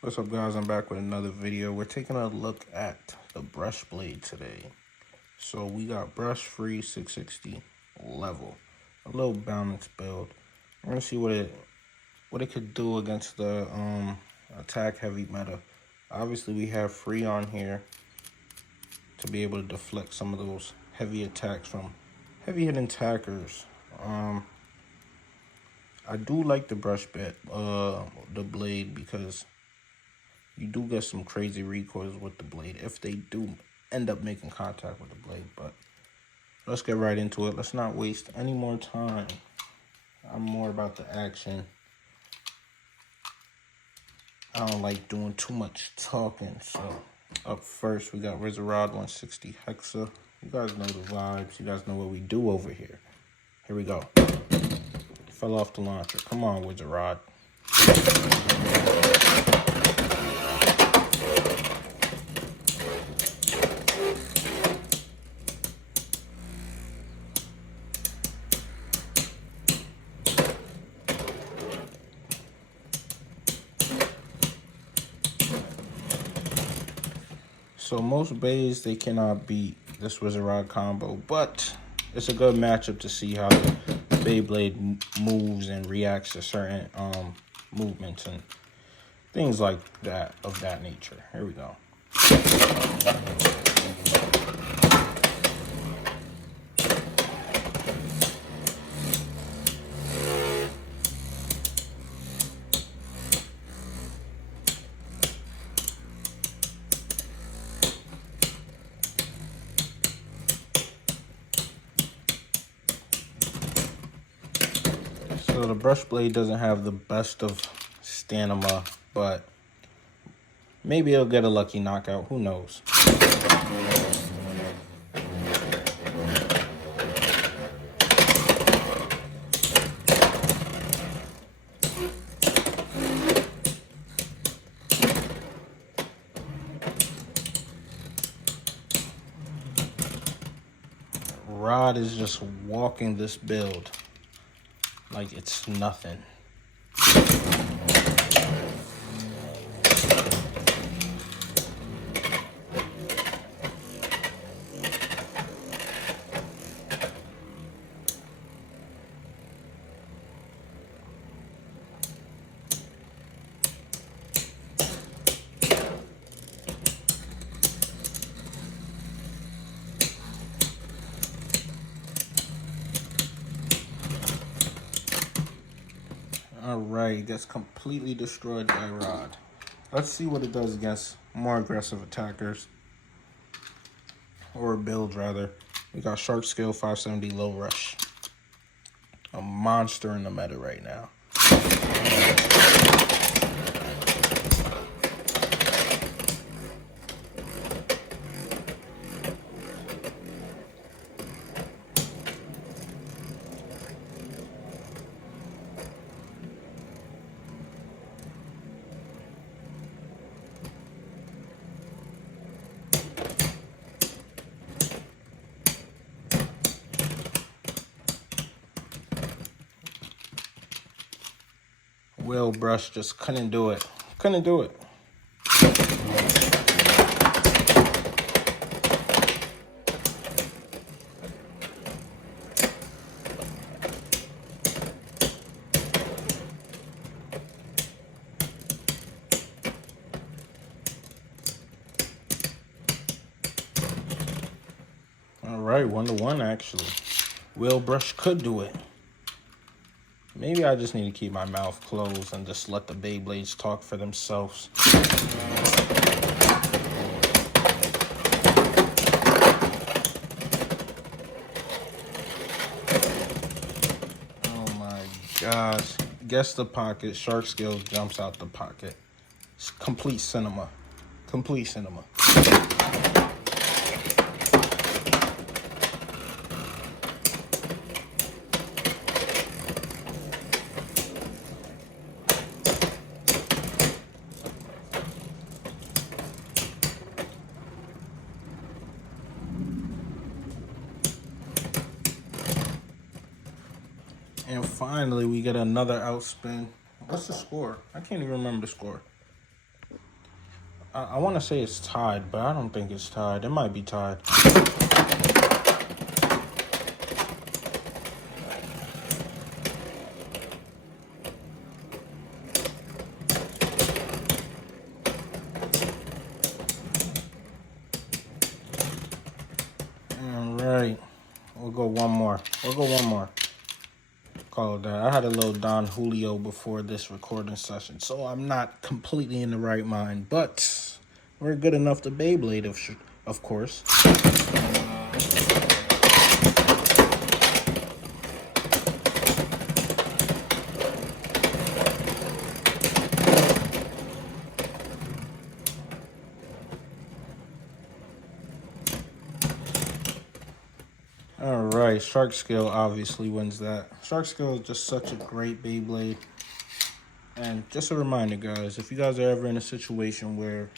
What's up, guys? I'm back with another video. We're taking a look at the brush blade today. So we got brush free 660 level, a little balanced build. We're gonna see what it could do against the attack heavy meta. Obviously we have free on here to be able to deflect some of those heavy attacks from heavy hitting attackers. I do like the brush bit, the blade, because you do get some crazy recoils with the blade if they do end up making contact with the blade. But let's get right into it. Let's not waste any more time. I'm more about the action. I don't like doing too much talking. So up first, we got WIERD 160 Hexa. You guys know the vibes. You guys know what we do over here. Here we go. Fell off the launcher. Come on, WIERD. So most bays, they cannot beat this WIERD combo, but it's a good matchup to see how the Beyblade moves and reacts to certain movements and things like that, of that nature. Here we go. So the brush blade doesn't have the best of stamina, but maybe it'll get a lucky knockout. Who knows? Rod is just walking this build like it's nothing. Alright, gets completely destroyed by Rod. Let's see what it does against more aggressive attackers. Or builds, rather. We got Shark Scale 570 Low Rush. A monster in the meta right now. Will Brush just couldn't do it. Couldn't do it. All right, 1-1 actually. Will Brush could do it. Maybe I just need to keep my mouth closed and just let the Beyblades talk for themselves. Oh my gosh. Guess the pocket. Shark Scale jumps out the pocket. It's complete cinema. Complete cinema. And finally, we get another outspin. What's the score? I can't even remember the score. I want to say it's tied, but I don't think it's tied. It might be tied. All right. We'll go one more. Call it that. I had a little Don Julio before this recording session, so I'm not completely in the right mind, but we're good enough to Beyblade, of course. All right, Shark Scale obviously wins that. Shark Scale is just such a great Beyblade. And just a reminder, guys, if you guys are ever in a situation where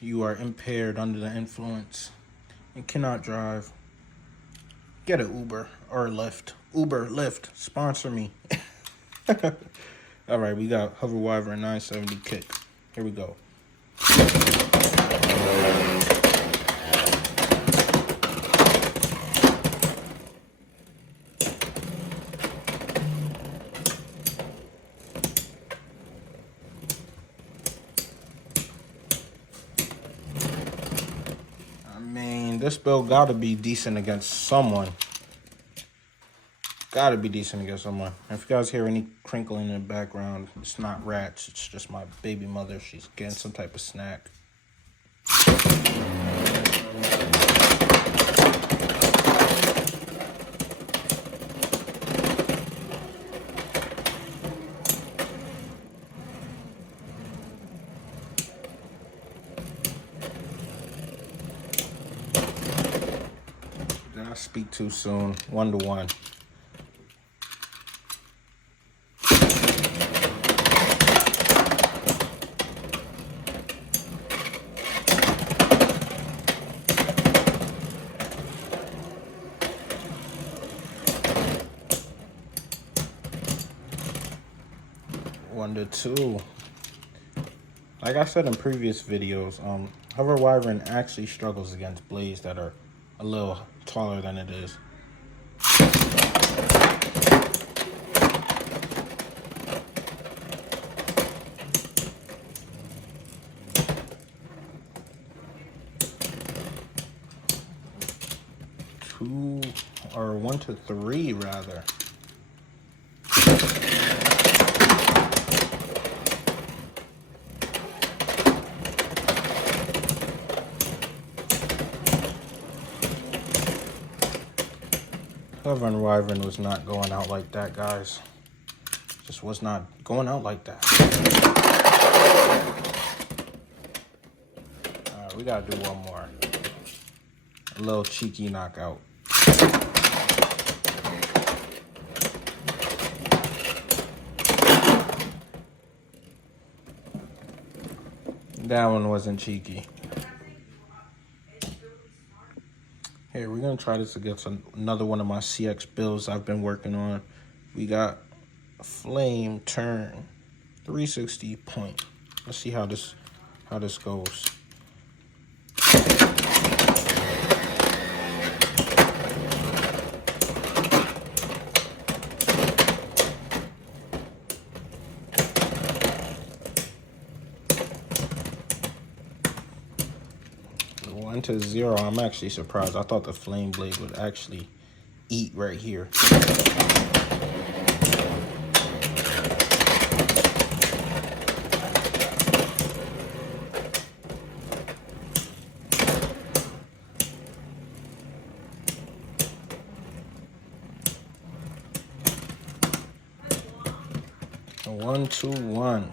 you are impaired under the influence and cannot drive, get an Uber or Lyft. Uber, Lyft, sponsor me. All right, we got Hover Wyvern 970 kick. Here we go. This build gotta be decent against someone. Gotta be decent against someone. If you guys hear any crinkling in the background, it's not rats, it's just my baby mother. She's getting some type of snack. Speak too soon. 1-1. One to two. Like I said in previous videos, Hover Wyvern actually struggles against blades that are a little taller than it is. Two or 1 to 3 rather. Hover Wyvern was not going out like that, guys. Just was not going out like that. Alright, we gotta do one more. A little cheeky knockout. That one wasn't cheeky. Here, we're gonna try this against another one of my CX builds I've been working on. We got a flame turn 360 point. Let's see how this goes. To 0. I'm actually surprised. I thought the flame blade would actually eat right here. A 1-2-1.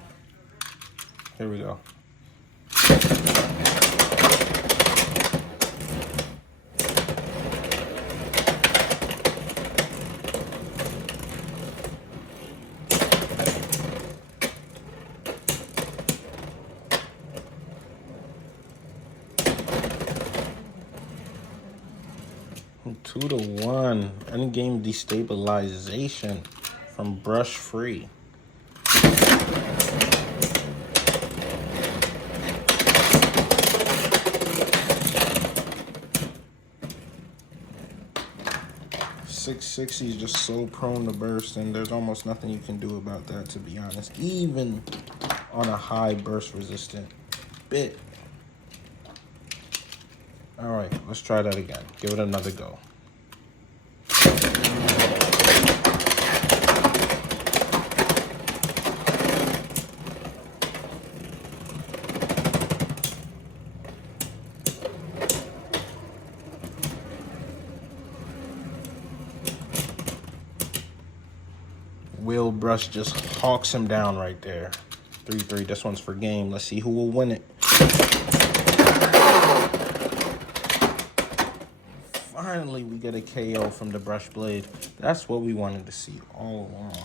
Here we go. Two to 1. Endgame destabilization from brush free. 660 is just so prone to burst, and there's almost nothing you can do about that, to be honest, even on a high burst resistant bit. All right, let's try that again. Give it another go. Wheel brush just hawks him down right there. 3-3. This one's for game. Let's see who will win it. Finally, we get a KO from the brush blade. That's what we wanted to see all along.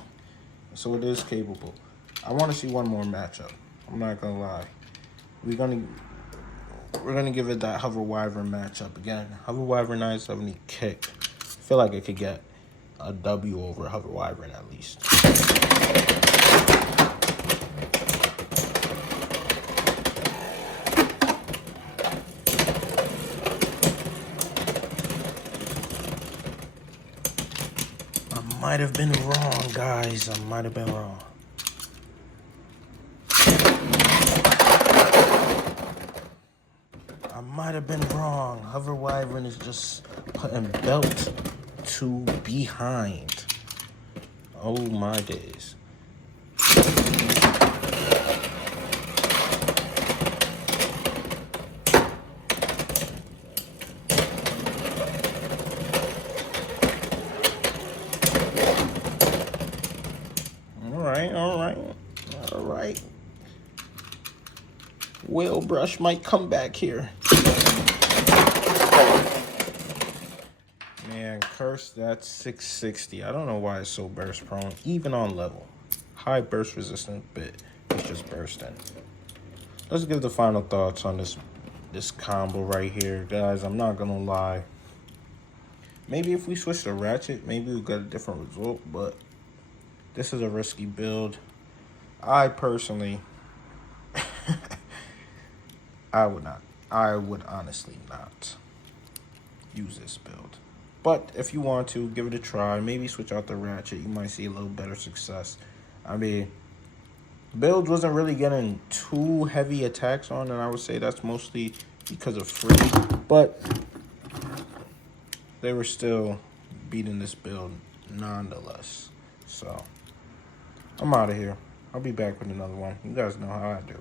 So it is capable. I want to see one more matchup. I'm not gonna lie. We're gonna give it that hover wyvern matchup again. Hover wyvern 970 kick. I feel like it could get a W over hover wyvern at least. I might have been wrong, guys. I might have been wrong. Hover wyvern is just putting belt to behind. Oh my days. All right. Whale brush might come back here. Man, curse that 660. I don't know why it's so burst prone, even on level. High burst resistant bit. It's just bursting. Let's give the final thoughts on this combo right here. Guys, I'm not gonna lie. Maybe if we switch to ratchet, maybe we'll get a different result, but this is a risky build. I personally, I would honestly not use this build. But if you want to, give it a try. Maybe switch out the ratchet. You might see a little better success. I mean, build wasn't really getting too heavy attacks on, and I would say that's mostly because of free. But they were still beating this build nonetheless. So I'm out of here. I'll be back with another one. You guys know how I do.